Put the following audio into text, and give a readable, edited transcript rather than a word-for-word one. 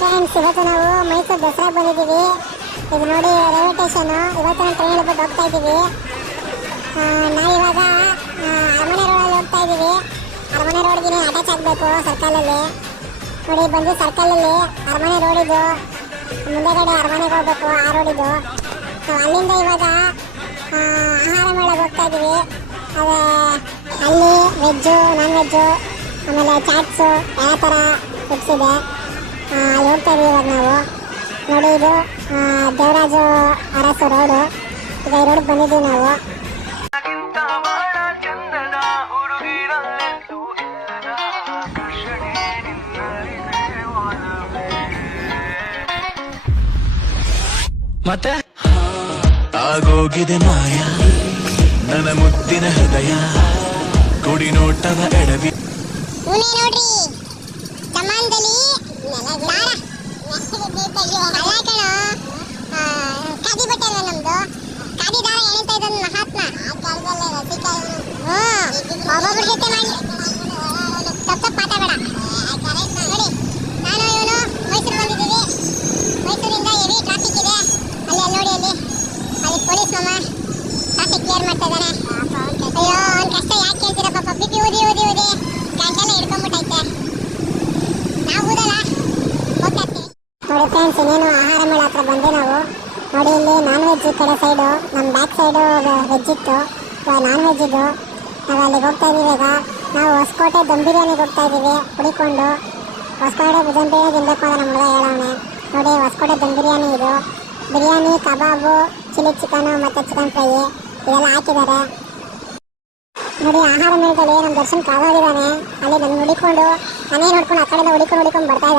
Friends, ಇವತ್ತು ನಾವು ಮೈಸೂರು ದಸರಾಗೆ ಬಂದಿದ್ದೀವಿ. ಇದು ನೋಡಿ ರೈಲ್ವೆ ಸ್ಟೇಷನ್. ಇವತ್ತು ನಾವು ಟ್ರೈನ್ ಬಿಟ್ಟು ಹೋಗ್ತಾ ಇದ್ದೀವಿ. ನಾವಿವಾಗ ಅರಮನೆ ರೋಡಲ್ಲಿ ಹೋಗ್ತಾ ಇದ್ದೀವಿ. ಅರಮನೆ ರೋಡ್ಗೆ ಅಟ್ಯಾಚ್ ಆಗಬೇಕು ಸರ್ಕಲಲ್ಲಿ. ನೋಡಿ ಬಂದು ಸರ್ಕಲಲ್ಲಿ ಅರಮನೆ ರೋಡ್ ಇದು. ಮುಂದೆಗಡೆ ಅರಮನೆಗೆ ಹೋಗ್ಬೇಕು, ಆ ರೋಡ್ ಇದು. ಅಲ್ಲಿಂದ ಇವಾಗ ಆಹಾರ ಮೇಳಕ್ಕೆ ಹೋಗ್ತಾ ಇದ್ದೀವಿ. ಅದೇ ಅಲ್ಲಿ ವೆಜ್ಜು, ನಾನ್ ವೆಜ್ಜು, ಆಮೇಲೆ ಚಾಟ್ಸು ಎಲ್ಲ ಥರ ಫುಡ್ಸ್ ಇದೆ. ಅಲ್ಲಿ ಹೋಗ್ತಾ ಇದೀವಿ ಇವಾಗ ನಾವು. ನೋಡಿ ಇದು ದೇವರಾಜು ಅರಸು ರೋಡು. ಈಗ ಈ ರೋಡ್ಗೆ ಬಂದಿದ್ದೀವಿ ನಾವು. ಮತ್ತೆ ಆಗೋಗಿದೆ ಮಾಯ ನನ್ನ ಮುದ್ದಿನ ಹೃದಯ ಕುಡಿ ನೋಟದ ಎಡವಿ ನೋಡ್ರಿ ಜಮಾನದಲ್ಲಿ ಖಾದಿ ಬಟ್ಟೆ ಅಲ್ವ ನಮ್ದು. ಖಾದಿ ದಾರ ಎಣಿತಾ ಇದ್ದ ಮಹಾತ್ಮ ಒಬ್ಬೊಬ್ಬರ ಜೊತೆ ಮಾಡಿ ತಪ್ಪ ಪಾಠ ಬೇಡ. ನೋಡಿ ನಾನು ಇವನು ಮೈಸೂರು ಬಂದಿದ್ದೀವಿ. ಮೈಸೂರಿಂದ ಹೆವಿ ಟ್ರಾಫಿಕ್ ಇದೆ. ಅಲ್ಲಿ ನೋಡಿ ಅಲ್ಲಿ ಪೊಲೀಸ್ ಮಾಮ ಟ್ರಾಫಿಕ್ ಕ್ಲಿಯರ್ ಮಾಡ್ತಾ ಇದ್ದಾನೆ. ಅಯ್ಯೋ ಅವ್ನ ಕಷ್ಟ ಯಾಕೆ ಕೇಳ್ತೀರಾ ಪಾಪ. ಬಿಪಿ ಊದಿ ಊದಿ ಊದಿ ಗಂಟೆಲ್ಲ ಹಿಡ್ಕೊಂಡ್ಬಿಟ್ಟೈತೆ. ನಾವು ಊದಲ್ಲ ಹೋಗ್ತಾ ಇರ್ತೀವಿ. ನೋಡಿ ಫ್ರೆಂಡ್ಸ್, ಇನ್ನೇನು ಆಹಾರ ಮೇಳ ಹತ್ರ ಬಂದೆ ನಾವು. ನೋಡಿ ಇಲ್ಲಿ ನಾನ್ ವೆಜ್ ಕಡೆ ಸೈಡು, ನಮ್ಮ ಬ್ಯಾಕ್ ಸೈಡು ವೆಜ್ ಇತ್ತು, ನಾನ್ ವೆಜ್ ಇದು. ನಾವು ಅಲ್ಲಿಗೆ ಹೋಗ್ತಾ ಇದ್ದೀವಿ. ಈಗ ನಾವು ಹೊಸಕೋಟೆ ದಮ್ ಬಿರಿಯಾನಿಗೆ ಹೋಗ್ತಾ ಇದ್ದೀವಿ ಹುಡಿಕೊಂಡು. ಹೊಸಕೋಟೆ ದಮ್ ಬಿರಿಯಾನಿ ತಿನ್ಬೇಕು ಅಂತ ನಮ್ಮ ಹುಡುಗ ಹೇಳೋನೆ. ನೋಡಿ ಹೊಸಕೋಟೆ ದಮ್ ಬಿರಿಯಾನಿ ಇದು. ಬಿರಿಯಾನಿ, ಕಬಾಬು, ಚಿಲ್ಲಿ ಚಿಕನು ಮತ್ತು ಚಿಕನ್ ಫ್ರೈ ಇದೆಲ್ಲ ಹಾಕಿದ್ದಾರೆ. ನೋಡಿ ಆಹಾರ ಮೇಳದಲ್ಲಿ ನಮ್ಮ ದರ್ಶನ್ ಕಾಗೋಗಿದ್ದಾನೆ. ಅಲ್ಲಿ ನನ್ನ ಹುಡಿಕೊಂಡು ಮನೆ ನೋಡ್ಕೊಂಡು ಆ ಕಡೆಯಿಂದ ಹುಡಿಕೊಂಡು ಬರ್ತಾ ಇದ್ದಾನೆ.